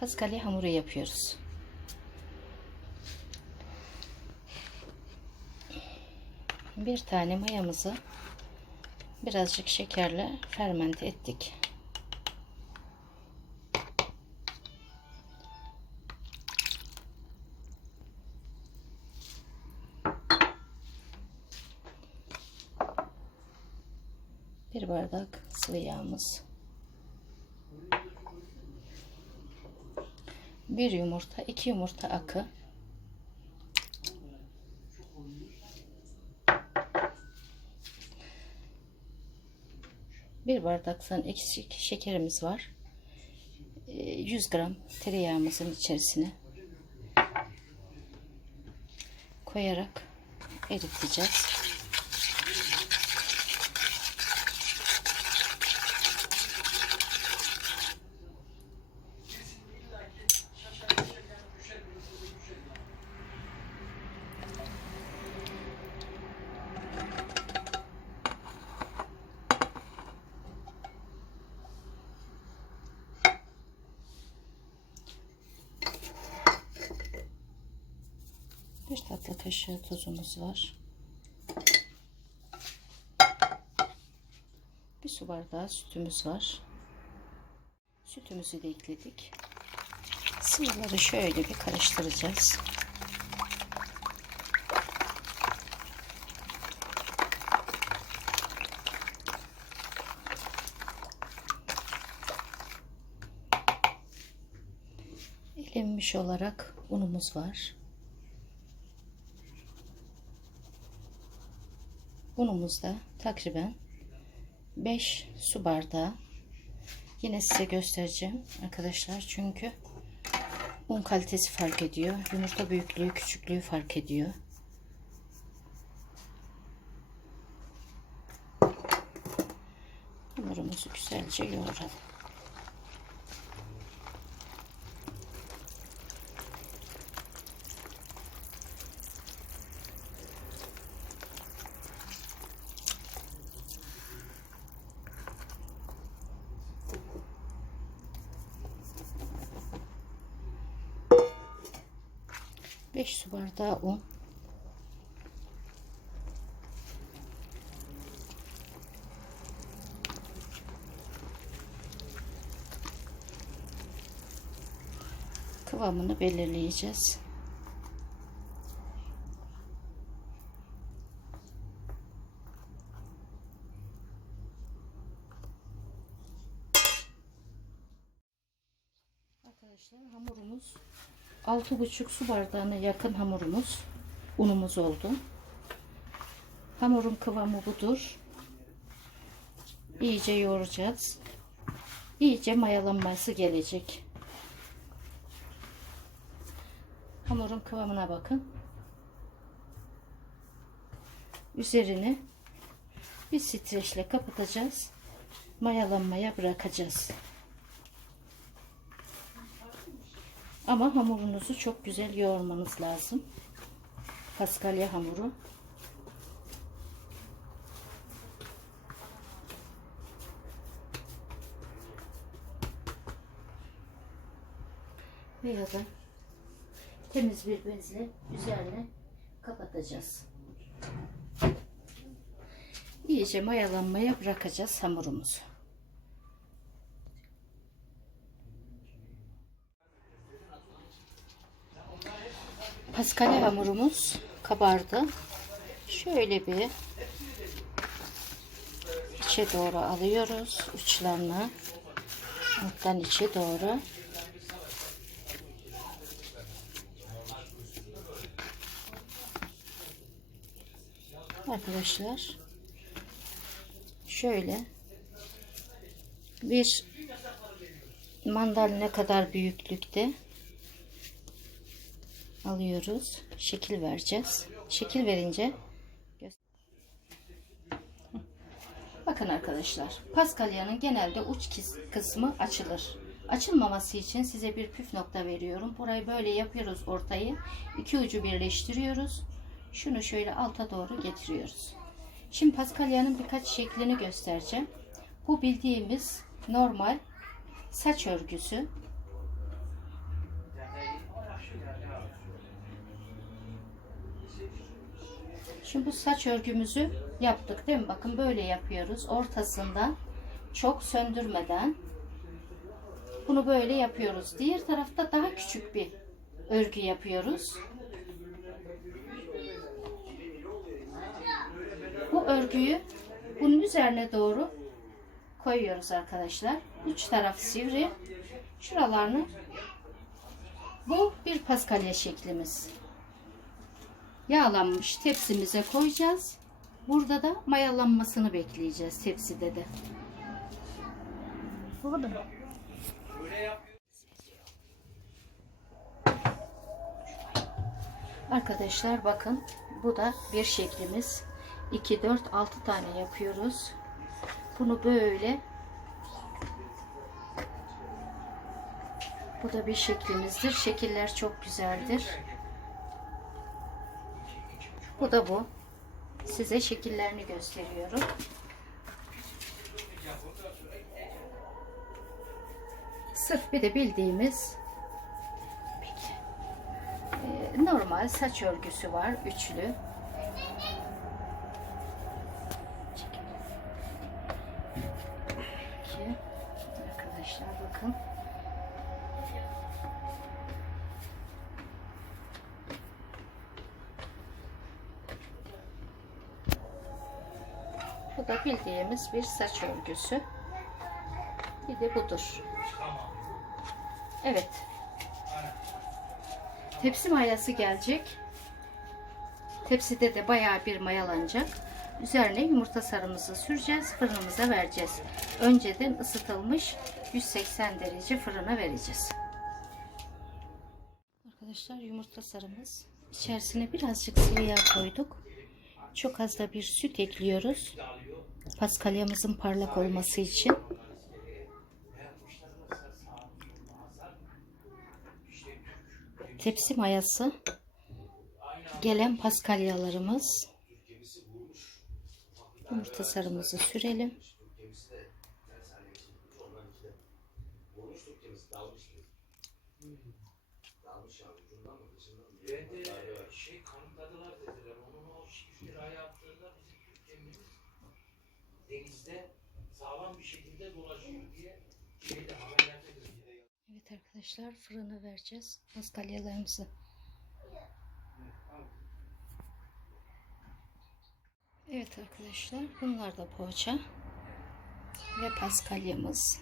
paskalya hamuru yapıyoruz. Bir tane mayamızı birazcık şekerle fermente ettik. Bir bardak sıvı yağımız. Bir yumurta, iki yumurta akı. Bir bardaktan eksik şekerimiz var. Ee, 100 gram tereyağımızın içerisine koyarak eriteceğiz. Bir tatlı kaşığı tuzumuz var. Bir su bardağı sütümüz var. Sütümüzü de ekledik. Sıvıları şöyle bir karıştıracağız. Elenmiş olarak unumuz var. Unumuzda takriben 5 su bardağı. Yine size göstereceğim arkadaşlar çünkü un kalitesi fark ediyor. Yumurta büyüklüğü, küçüklüğü fark ediyor. Hamurumuzu güzelce yoğuralım. Beş su bardağı un. Kıvamını belirleyeceğiz. Arkadaşlar hamurumuz 6,5 su bardağına yakın hamurumuz unumuz oldu. Hamurun kıvamı budur. İyice yoğuracağız. İyice mayalanması gelecek. Hamurun kıvamına bakın. Üzerini bir streçle kapatacağız. Mayalanmaya bırakacağız. Ama hamurunuzu çok güzel yoğurmanız lazım. Paskalya hamuru. Veya da temiz bir bezle üzerine kapatacağız. İyice mayalanmaya bırakacağız hamurumuzu. Paskalya hamurumuz kabardı. Şöyle bir içe doğru alıyoruz uçlarını. Alttan içe doğru. Arkadaşlar şöyle bir mandalina kadar büyüklükte alıyoruz. Şekil vereceğiz. Şekil verince Bakın arkadaşlar. Paskalyanın genelde uç kısmı açılır. Açılmaması için size bir püf nokta veriyorum. Burayı böyle yapıyoruz ortayı. İki ucu birleştiriyoruz. Şunu şöyle alta doğru getiriyoruz. Şimdi paskalyanın birkaç şeklini göstereceğim. Bu bildiğimiz normal saç örgüsü. Şimdi bu saç örgümüzü yaptık değil mi? Bakın böyle yapıyoruz. Ortasından çok söndürmeden bunu böyle yapıyoruz. Diğer tarafta daha küçük bir örgü yapıyoruz. Bu örgüyü bunun üzerine doğru koyuyoruz arkadaşlar. Üç taraf sivri. Şuralarını bu bir paskalya şeklimiz. Yağlanmış tepsimize koyacağız. Burada da mayalanmasını bekleyeceğiz tepside de. Arkadaşlar bakın bu da bir şeklimiz. 2 4 6 tane yapıyoruz. Bunu böyle Bu da bir şeklimizdir. Şekiller çok güzeldir. Bu da bu. Size şekillerini gösteriyorum. Sırf bir de bildiğimiz e, normal saç örgüsü var. Üçlü. Bu da bildiğimiz bir saç örgüsü. Bir de budur. Evet. Tepsi mayası gelecek. Tepside de bayağı bir mayalanacak. Üzerine yumurta sarımızı süreceğiz. Fırınımıza vereceğiz. Önceden ısıtılmış 180 derece fırına vereceğiz. Arkadaşlar yumurta sarımız. İçerisine birazcık sıvı yağ koyduk. Çok az da bir süt ekliyoruz. Paskalyamızın parlak olması için. Tepsi mayası. Gelen paskalyalarımız. Yumurta sarımızı sürelim. Denizde sağlam bir şekilde dolaşıyor diye şeyde haberlerde gözüküyor. Evet arkadaşlar fırına vereceğiz paskalyalarımızı. Evet arkadaşlar bunlar da poğaça ve paskalyamız.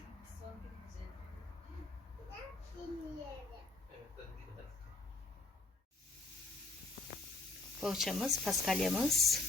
Poğaçamız, paskalyamız.